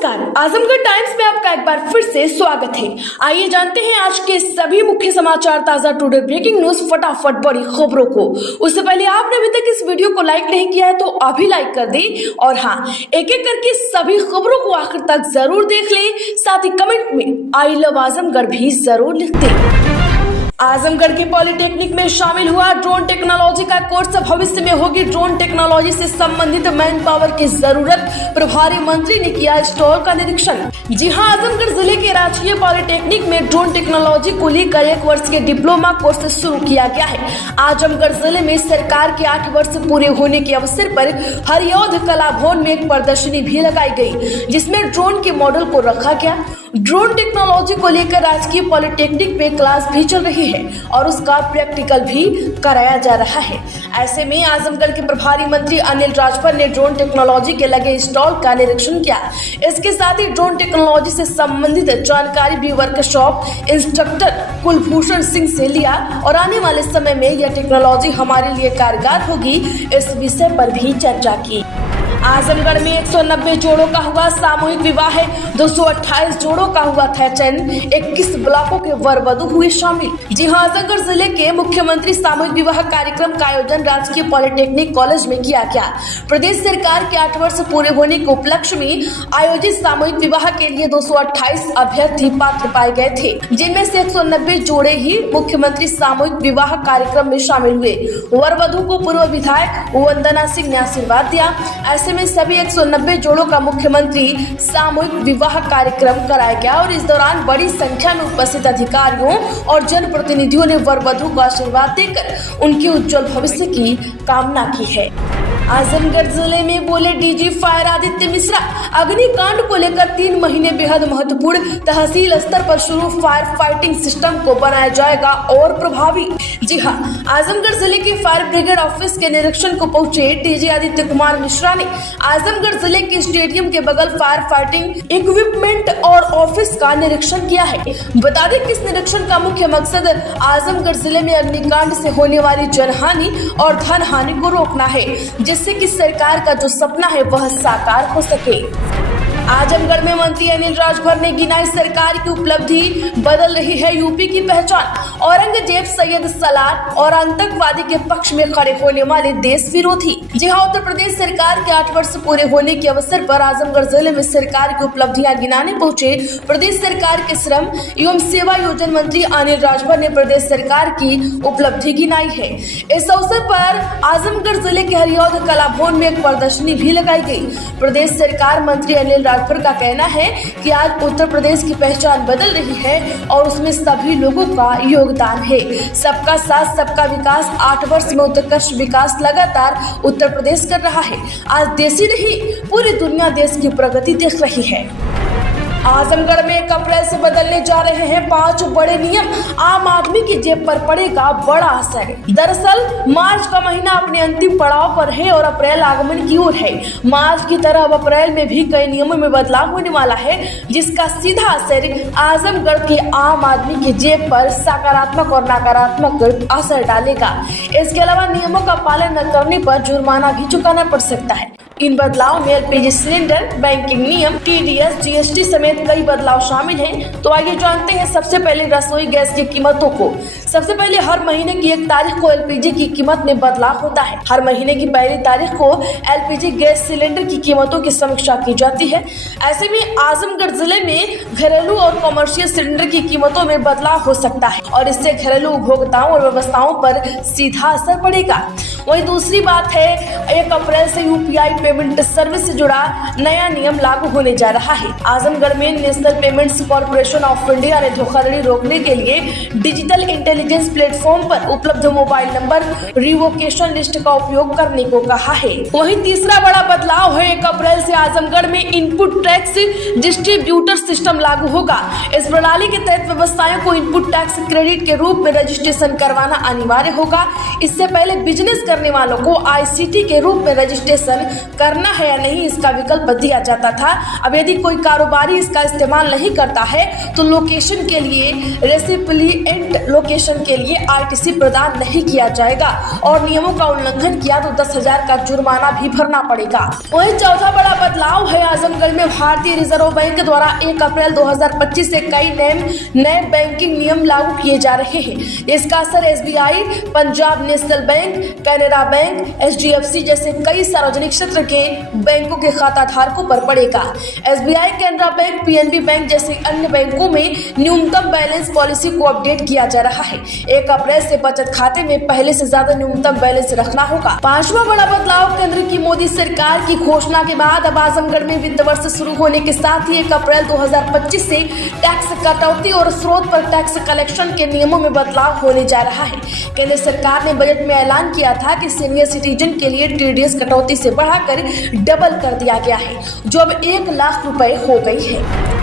नमस्कार, आजमगढ़ टाइम्स में आपका एक बार फिर से स्वागत है। आइए जानते हैं आज के सभी मुख्य समाचार, ताजा टुडे ब्रेकिंग न्यूज, फटाफट बड़ी खबरों को। उससे पहले आपने अभी तक इस वीडियो को लाइक नहीं किया है तो अभी लाइक कर दें और हाँ, एक एक करके सभी खबरों को आखिर तक जरूर देख लें। साथ ही कमेंट में आई लव आजमगढ़ भी जरूर लिख दें। आजमगढ़ के पॉलिटेक्निक में शामिल हुआ ड्रोन टेक्नोलॉजी का कोर्स। भविष्य में होगी ड्रोन टेक्नोलॉजी से संबंधित मैन पावर की जरूरत, प्रभारी मंत्री ने किया स्टॉल का निरीक्षण। जी हां, आजमगढ़ जिले के राजकीय पॉलिटेक्निक में ड्रोन टेक्नोलॉजी को लेकर 1 वर्ष के डिप्लोमा कोर्स शुरू किया गया है। आजमगढ़ जिले में सरकार के 8 वर्ष पूरे होने के अवसर पर हरिऔध कला भवन में एक प्रदर्शनी भी लगाई गई, जिसमें ड्रोन के मॉडल को रखा गया। ड्रोन टेक्नोलॉजी को लेकर राजकीय पॉलिटेक्निक में क्लास भी चल रही है और उसका प्रैक्टिकल भी कराया जा रहा है। ऐसे में आजमगढ़ के प्रभारी मंत्री अनिल राजभर ने ड्रोन टेक्नोलॉजी के लगे स्टॉल का निरीक्षण किया। इसके साथ ही ड्रोन टेक्नोलॉजी से संबंधित जानकारी भी वर्कशॉप इंस्ट्रक्टर कुलभूषण सिंह से लिया और आने वाले समय में यह टेक्नोलॉजी हमारे लिए कारगर होगी, इस विषय पर भी चर्चा की। आजमगढ़ में 190 जोड़ों का हुआ सामूहिक विवाह है। 228 जोड़ों का हुआ था चयन। 21 ब्लॉकों के वर वधु हुए शामिल। जी हां, आजमगढ़ जिले के मुख्यमंत्री सामूहिक विवाह कार्यक्रम का आयोजन राजकीय पॉलिटेक्निक कॉलेज में किया गया। प्रदेश सरकार के 8 वर्ष पूरे होने के उपलक्ष्य में आयोजित सामूहिक विवाह के लिए 228 अभ्यर्थी पात्र पाए गए थे, जिनमें से 190 जोड़े ही मुख्यमंत्री सामूहिक विवाह कार्यक्रम में शामिल हुए। वर वधु को पूर्व विधायक वंदना सिंह ने आशीर्वाद दिया। ऐसे में सभी 190 जोड़ों का मुख्यमंत्री सामूहिक विवाह कार्यक्रम कराया गया और इस दौरान बड़ी संख्या में उपस्थित अधिकारियों और जनप्रतिनिधियों ने वर वधु को आशीर्वाद देकर उनके उज्जवल भविष्य की कामना की है। आजमगढ़ जिले में बोले डीजी फायर आदित्य मिश्रा, अग्निकांड को लेकर 3 महीने बेहद महत्वपूर्ण। तहसील स्तर पर शुरू फायर फाइटिंग सिस्टम को बनाया जाएगा और प्रभावी। जी हां, आजमगढ़ जिले के फायर ब्रिगेड ऑफिस के निरीक्षण को पहुंचे डीजी आदित्य कुमार मिश्रा ने आजमगढ़ जिले के स्टेडियम के बगल फायर फाइटिंग इक्विपमेंट और ऑफिस का निरीक्षण किया है। बता दें कि इस निरीक्षण का मुख्य मकसद आजमगढ़ जिले में अग्निकांड से होने वाली जनहानि और धन हानि को रोकना है, जिससे कि सरकार का जो सपना है वह साकार हो सके। आजमगढ़ में मंत्री अनिल राजभर ने गिनाई सरकार की उपलब्धि, बदल रही है यूपी की पहचान। औरंगजेब, सैयद सलार और आतंकवादी के पक्ष में खड़े होने वाले देश विरोधी। जी हां, उत्तर प्रदेश सरकार के 8 वर्ष पूरे होने के अवसर पर आजमगढ़ जिले में सरकार की उपलब्धियां गिनाने पहुंचे प्रदेश सरकार के श्रम एवं सेवा योजना मंत्री अनिल राजभर ने प्रदेश सरकार की उपलब्धि गिनाई है। इस अवसर पर आजमगढ़ जिले के हरिऔध कला भवन में एक प्रदर्शनी भी लगाई गई। प्रदेश सरकार मंत्री अनिल राजभर का कहना है कि आज उत्तर प्रदेश की पहचान बदल रही है और उसमें सभी लोगों का योगदान है। सबका साथ सबका विकास, 8 वर्ष में उत्कृष्ट विकास लगातार उत्तर प्रदेश कर रहा है। आज देश ही नहीं, पूरी दुनिया देश की प्रगति देख रही है। आजमगढ़ में 1 अप्रैल से बदलने जा रहे हैं 5 बड़े नियम। आम आदमी की जेब पर पड़ेगा बड़ा असर। दरअसल मार्च का महीना अपने अंतिम पड़ाव पर है और अप्रैल आगमन की ओर है। मार्च की तरह अब अप्रैल में भी कई नियमों में बदलाव होने वाला है, जिसका सीधा असर आजमगढ़ के आम आदमी की जेब पर सकारात्मक और नकारात्मक असर डालेगा। इसके अलावा नियमों का पालन न करने पर जुर्माना भी चुकाना पड़ सकता है। इन बदलाव में एलपीजी सिलेंडर, बैंकिंग नियम, टीडीएस, जीएसटी समेत कई बदलाव शामिल हैं। तो आइए जानते हैं सबसे पहले रसोई गैस की कीमतों को। सबसे पहले हर महीने की 1 तारीख को एलपीजी की कीमत में बदलाव होता है। हर महीने की पहली तारीख को एलपीजी गैस सिलेंडर की कीमतों की समीक्षा की जाती है। ऐसे में आजमगढ़ जिले में घरेलू और कॉमर्शियल सिलेंडर की कीमतों में बदलाव हो सकता है और इससे घरेलू उपभोक्ताओं और व्यवस्थाओं पर सीधा असर पड़ेगा। वहीं दूसरी बात है, 1 अप्रैल से यूपीआई पेमेंट सर्विस से जुड़ा नया नियम लागू होने जा रहा है। आजमगढ़ में national payments corporation of India ने धोखाधड़ी रोकने के लिए डिजिटल इंटेलिजेंस प्लेटफॉर्म पर उपलब्ध मोबाइल नंबर रिवोकेशन लिस्ट का उपयोग करने को कहा है। वहीं तीसरा बड़ा बदलाव है, 1 अप्रैल से आजमगढ़ में इनपुट टैक्स डिस्ट्रीब्यूटर सिस्टम लागू होगा। इस प्रणाली के तहत व्यवसायों को इनपुट टैक्स क्रेडिट के रूप में रजिस्ट्रेशन करवाना अनिवार्य होगा। इससे पहले बिजनेस करने वालों को आईसीटी के रूप में रजिस्ट्रेशन करना है या नहीं इसका विकल्प दिया जाता था। अब यदि कोई कारोबारी इसका इस्तेमाल नहीं करता है तो लोकेशन के लिए रेसिपिएंट लोकेशन के लिए आरटीसी प्रदान नहीं किया जाएगा और नियमों का उल्लंघन किया तो 10,000 का जुर्माना भी भरना पड़ेगा। वहीं चौथा बड़ा बदलाव है आजमगढ़ में भारतीय रिजर्व बैंक द्वारा 1 अप्रैल 2025 से कई नए बैंकिंग नियम लागू किए जा रहे हैं। इसका असर SBI, Punjab national bank, Canara bank, HDFC जैसे कई सार्वजनिक क्षेत्र के बैंकों के खाता धारकों पर पड़ेगा। SBI, Canara bank, PNB bank जैसे अन्य बैंकों में न्यूनतम बैलेंस पॉलिसी को अपडेट किया जा रहा है। 1 अप्रैल से बचत खाते में पहले से ज्यादा न्यूनतम बैलेंस रखना होगा। पांचवा बड़ा बदलाव केंद्र की मोदी सरकार की घोषणा के बाद अब आजमगढ़ में वित्त वर्ष शुरू होने के साथ ही 1 अप्रैल 2025 से टैक्स कटौती और स्रोत पर टैक्स कलेक्शन के नियमों में बदलाव होने जा रहा है। केंद्र सरकार ने बजट में ऐलान किया था कि सीनियर सिटीजन के लिए टीडीएस कटौती से बढ़ाकर डबल कर दिया गया है, जो अब 1 लाख रुपए हो गई है।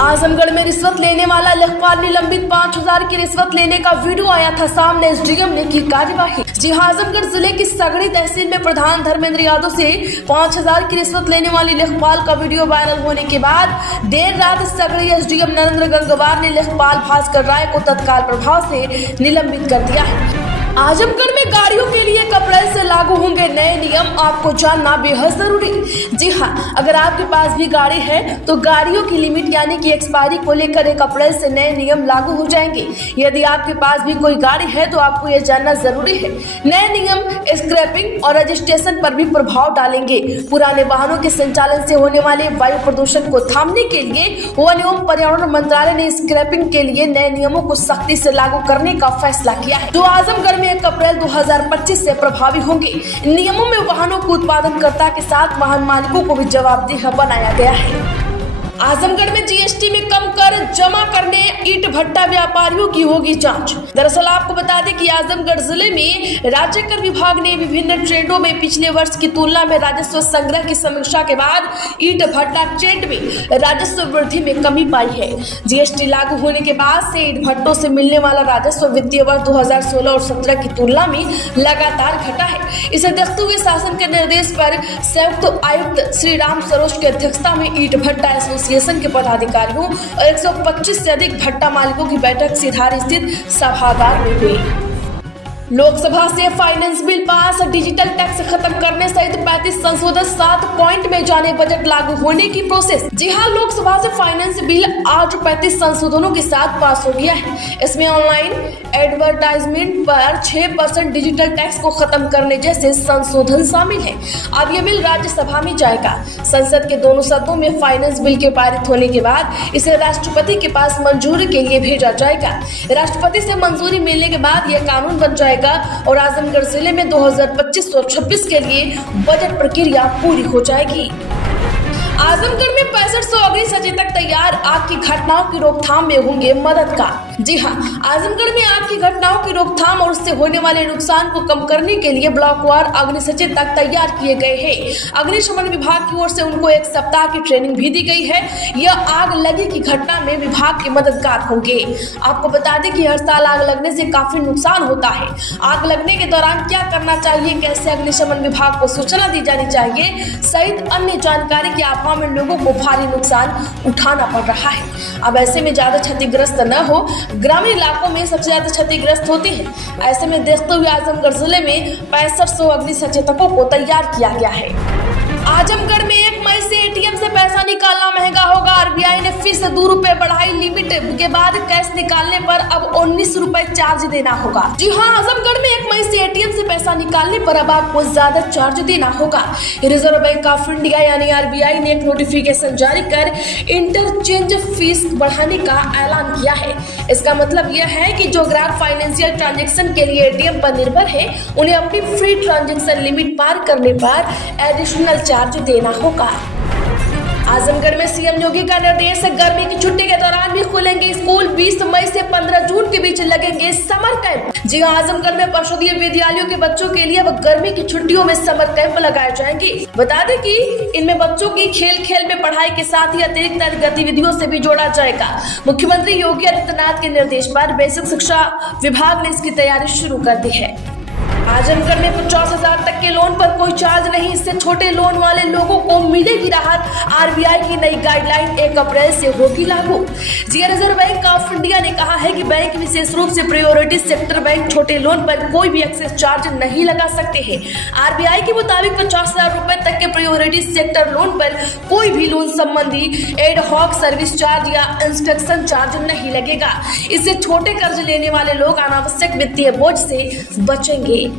आजमगढ़ में रिश्वत लेने वाला लेखपाल निलंबित, 5,000 की रिश्वत लेने का वीडियो आया था सामने, एसडीएम ने की कार्यवाही। जी आजमगढ़ जिले की सगड़ी तहसील में प्रधान धर्मेंद्र यादव से 5,000 की रिश्वत लेने वाली लेखपाल का वीडियो वायरल होने के बाद देर रात सगड़ी एसडीएम नरेंद्र गंगवार ने लेखपाल भास्कर राय को तत्काल प्रभाव से निलंबित कर दिया है। आजमगढ़ में गाड़ियों के लिए 1 अप्रैल से लागू होंगे नए नियम, आपको जानना बेहद जरूरी। जी हाँ, अगर आपके पास भी गाड़ी है तो गाड़ियों की लिमिट यानी कि एक्सपायरी को लेकर 1 अप्रैल से नए नियम लागू हो जाएंगे। यदि आपके पास भी कोई गाड़ी है तो आपको यह जानना जरूरी है। नए नियम स्क्रैपिंग और रजिस्ट्रेशन पर भी प्रभाव डालेंगे। पुराने वाहनों के संचालन से होने वाले वायु प्रदूषण को थामने के लिए वन एवं पर्यावरण मंत्रालय ने स्क्रैपिंग के लिए नए नियमों को सख्ती से लागू करने का फैसला किया है, जो आजमगढ़ 1 अप्रैल 2025 से प्रभावी होंगे। नियमों में वाहनों को उत्पादनकर्ता के साथ वाहन मालिकों को भी जवाबदेह बनाया गया है। आजमगढ़ में जीएसटी में कम कर जमा करने ईंट भट्टा व्यापारियों की होगी जांच। दरअसल आपको बता दें कि आजमगढ़ जिले में राज्य कर विभाग ने विभिन्न ट्रेडों में पिछले वर्ष की तुलना में राजस्व संग्रह की समीक्षा के बाद ईंट भट्टा ट्रेड में राजस्व वृद्धि में कमी पाई है। जीएसटी लागू होने के बाद से ईंट भट्टों से मिलने वाला राजस्व वित्तीय वर्ष 2016 और 17 की तुलना में लगातार घटा है। इसे देखते हुए शासन के निर्देश पर संयुक्त आयुक्त श्री राम सरोज की अध्यक्षता में ईंट भट्टा एसोसिएशन के पदाधिकारियों और 125 से अधिक भट्टा मालिकों की बैठक सिधार स्थित सभागार में हुई। लोकसभा से finance bill pass, digital tax खत्म करने सहित 35 संशोधन 7 पॉइंट में जाने बजट लागू होने की प्रोसेस। जी हां, लोकसभा से फाइनेंस बिल आज 35 संशोधनों के साथ पास हो गया है। इसमें ऑनलाइन एडवर्टाइजमेंट पर 6% डिजिटल टैक्स को खत्म करने जैसे संशोधन शामिल है। अब यह बिल राज्यसभा में जाएगा। संसद के दोनों सदनों में फाइनेंस बिल के पारित होने के बाद इसे राष्ट्रपति के पास मंजूरी के लिए भेजा जाएगा। राष्ट्रपति से मंजूरी मिलने के बाद यह कानून बन जाएगा और आजमगढ़ जिले में 2025-26 के लिए बजट प्रक्रिया पूरी हो जाएगी। आजमगढ़ में 6500 अग्नि सचेतक तैयार, आग की घटनाओं की रोकथाम में होंगे मददगार। जी हां, आजमगढ़ में आग की घटनाओं की रोकथाम और उससे होने वाले नुकसान को कम करने के लिए ब्लॉकवार अग्नि सचेतक तैयार किए गए हैं। अग्निशमन विभाग की ओर से उनको 1 सप्ताह की ट्रेनिंग भी दी गई है। यह आग लगी की घटना में विभाग के मददगार होंगे। आपको बता दें कि हर साल आग लगने से काफी नुकसान होता है। आग लगने के दौरान क्या करना चाहिए, कैसे अग्निशमन विभाग को सूचना दी जानी चाहिए सहित अन्य जानकारी के अभाव में लोगों को भारी नुकसान उठाना पड़ रहा है। अब ऐसे में ज्यादा क्षतिग्रस्त न हो, ग्रामीण इलाकों में सबसे ज्यादा क्षतिग्रस्त होती है। ऐसे में देखते हुए आजमगढ़ जिले में 6500 अग्नि सचेतकों को तैयार किया गया है। आजमगढ़ में 1 मई से एटीएम से पैसा निकालना महंगा होगा। आरबीआई ने फिर से 2 रुपए बढ़ाई। लिमिट के बाद कैश निकालने पर अब 19 रुपए चार्ज देना होगा। जी हाँ, आजमगढ़ में 1 मई से एटीएम से पैसा निकालने पर अब आपको ज्यादा चार्ज देना होगा। रिजर्व बैंक ऑफ इंडिया यानी आरबीआई ने एक नोटिफिकेशन जारी कर इंटरचेंज फीस बढ़ाने का ऐलान किया है। इसका मतलब यह है कि जो ग्राहक फाइनेंशियल ट्रांजेक्शन के लिए एटीएम पर निर्भर है, उन्हें अपनी फ्री ट्रांजेक्शन लिमिट पार करने पर एडिशनल चार्ज देना होगा। आजमगढ़ में सीएम योगी का निर्देश, गर्मी की छुट्टी के दौरान भी खुलेंगे स्कूल। 20 मई से 15 जून के बीच लगेंगे समर कैंप। जी हां, आजमगढ़ में परिषदीय विद्यालयों के बच्चों के लिए अब गर्मी की छुट्टियों में समर कैंप लगाए जाएंगे। बता दें कि इनमें बच्चों की खेल में पढ़ाई के साथ ही अतिरिक्त गतिविधियों से भी जोड़ा जाएगा। मुख्यमंत्री योगी आदित्यनाथ के निर्देश पर बेसिक शिक्षा विभाग ने इसकी तैयारी शुरू कर दी है। आजमगढ़ में 50,000 तक के लोन पर कोई चार्ज नहीं, इससे छोटे लोन वाले लोगों को मिलेगी राहत। आरबीआई की नई गाइडलाइन 1 अप्रैल से होगी लागू। रिजर्व बैंक ऑफ इंडिया ने कहा है कि बैंक विशेष रूप से प्रायोरिटी सेक्टर बैंक छोटे लोन पर कोई भी एक्सेस चार्ज नहीं लगा सकते हैं। आरबीआई के मुताबिक 50,000 रुपए तक के प्रायोरिटी सेक्टर लोन पर कोई भी लोन संबंधी एड हॉक सर्विस चार्ज या इंस्ट्रक्शन चार्ज नहीं लगेगा। इससे छोटे कर्ज लेने वाले लोग अनावश्यक वित्तीय बोझ से बचेंगे।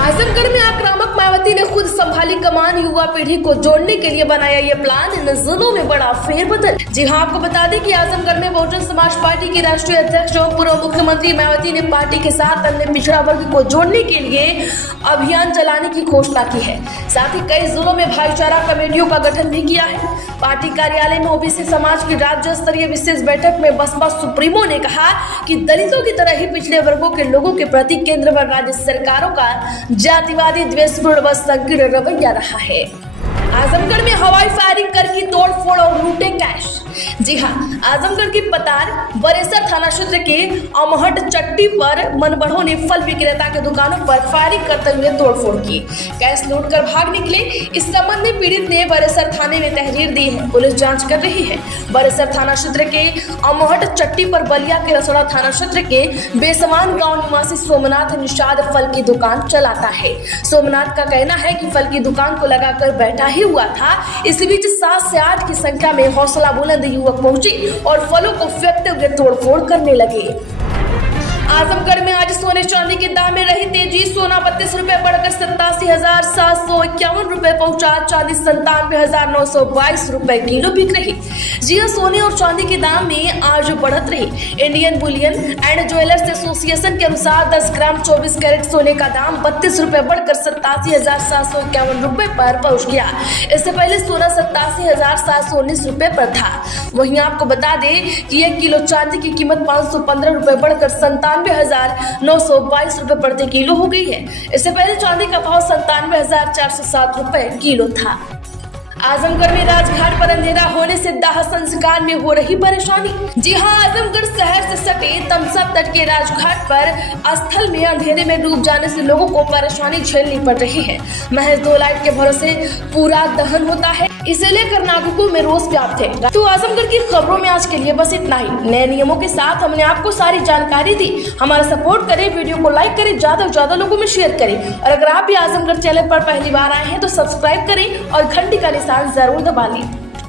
आजमगढ़ में आक्रामक मायावती ने खुद संभाली कमान, युवा पीढ़ी को जोड़ने के लिए बनाया ये प्लान, इन जिलों में बड़ा फेरबदल। जी हां, आपको बता दें कि आजमगढ़ में बहुजन समाज पार्टी की राष्ट्रीय अध्यक्ष और पूर्व मुख्यमंत्री मायावती ने पार्टी के साथ अन्य पिछड़ा वर्ग को जोड़ने के लिए अभियान चलाने की घोषणा की है। साथ ही कई जिलों में भाईचारा कमेटियों का गठन भी किया है। पार्टी कार्यालय में ओबीसी समाज की राज्य स्तरीय विशेष बैठक में बसपा सुप्रीमो ने कहा कि दलितों की तरह ही पिछड़े वर्गों के लोगों के प्रति केंद्र व राज्य सरकारों का जातिवादी द्वेषपूर्ण व संकीर्ण रवैया रहा है। आजमगढ़ में हवाई फायरिंग करके तोड़फोड़ और लूटे कैश। जी हां, आजमगढ़ की पतार बरेसर थाना क्षेत्र के अमहट चट्टी पर मनबढ़ों ने फल विक्रेता के दुकानों पर फायरिंग करते हुए तोड़फोड़ की, कैश लूट कर भाग निकले। इस संबंध में पीड़ित ने बरेसर थाने में तहरीर दी है, पुलिस जांच कर रही है। बरेसर थाना क्षेत्र के अमहट चट्टी पर बलिया के रसोड़ा थाना क्षेत्र के बेसमान गाँव निवासी सोमनाथ निषाद फल की दुकान चलाता है। सोमनाथ का कहना है कि फल की दुकान को लगाकर बैठा ही हुआ था। इसी बीच 7 से 8 की संख्या में हौसला बुलंद युवक पहुंचे और फलों को फेंकते हुए तोड़फोड़ करने लगे। आजमगढ़ में आज सोने चांदी के दाम में रही तेजी, सोना 32 रुपए बढ़कर 87,751 रुपए पहुंचा। चांदी 97,922 रुपए किलो बिक रही। जी हां, सोने और चांदी के दाम में आज बढ़त रही। Indian Boolean and jewellers association के अनुसार 10 ग्राम 24 कैरेट सोने का दाम 32 रुपए बढ़कर 87,751 रुपए पर पहुंच गया। इससे पहले सोना 87,719 रुपए पर था। वहीं आपको बता दें कि 1 किलो चांदी की कीमत 515 रुपए बढ़कर 97,922 रुपए प्रति किलो हो गई है। इससे पहले चांदी का भाव 97,407 रुपए किलो था। आजमगढ़ में राजघाट पर अंधेरा होने से दाह संस्कार में हो रही परेशानी। जी हां, आजमगढ़ शहर से सटे तमसा तट के राजघाट पर स्थल में अंधेरे में डूब जाने से लोगों को परेशानी झेलनी पड़ रही है। महज 2 लाइट के भरोसे पूरा दहन होता है, इसे लेकर नागरिकों में रोष व्याप्त है। तो आजमगढ़ की खबरों में आज के लिए बस इतना ही। नए नियमों के साथ हमने आपको सारी जानकारी दी। हमारा सपोर्ट करें, वीडियो को लाइक करें, ज्यादा से ज्यादा लोगों में शेयर करें और अगर आप भी आजमगढ़ चैनल पर पहली बार आए हैं तो सब्सक्राइब करें और घंटी का निशान जरूर दबा लें।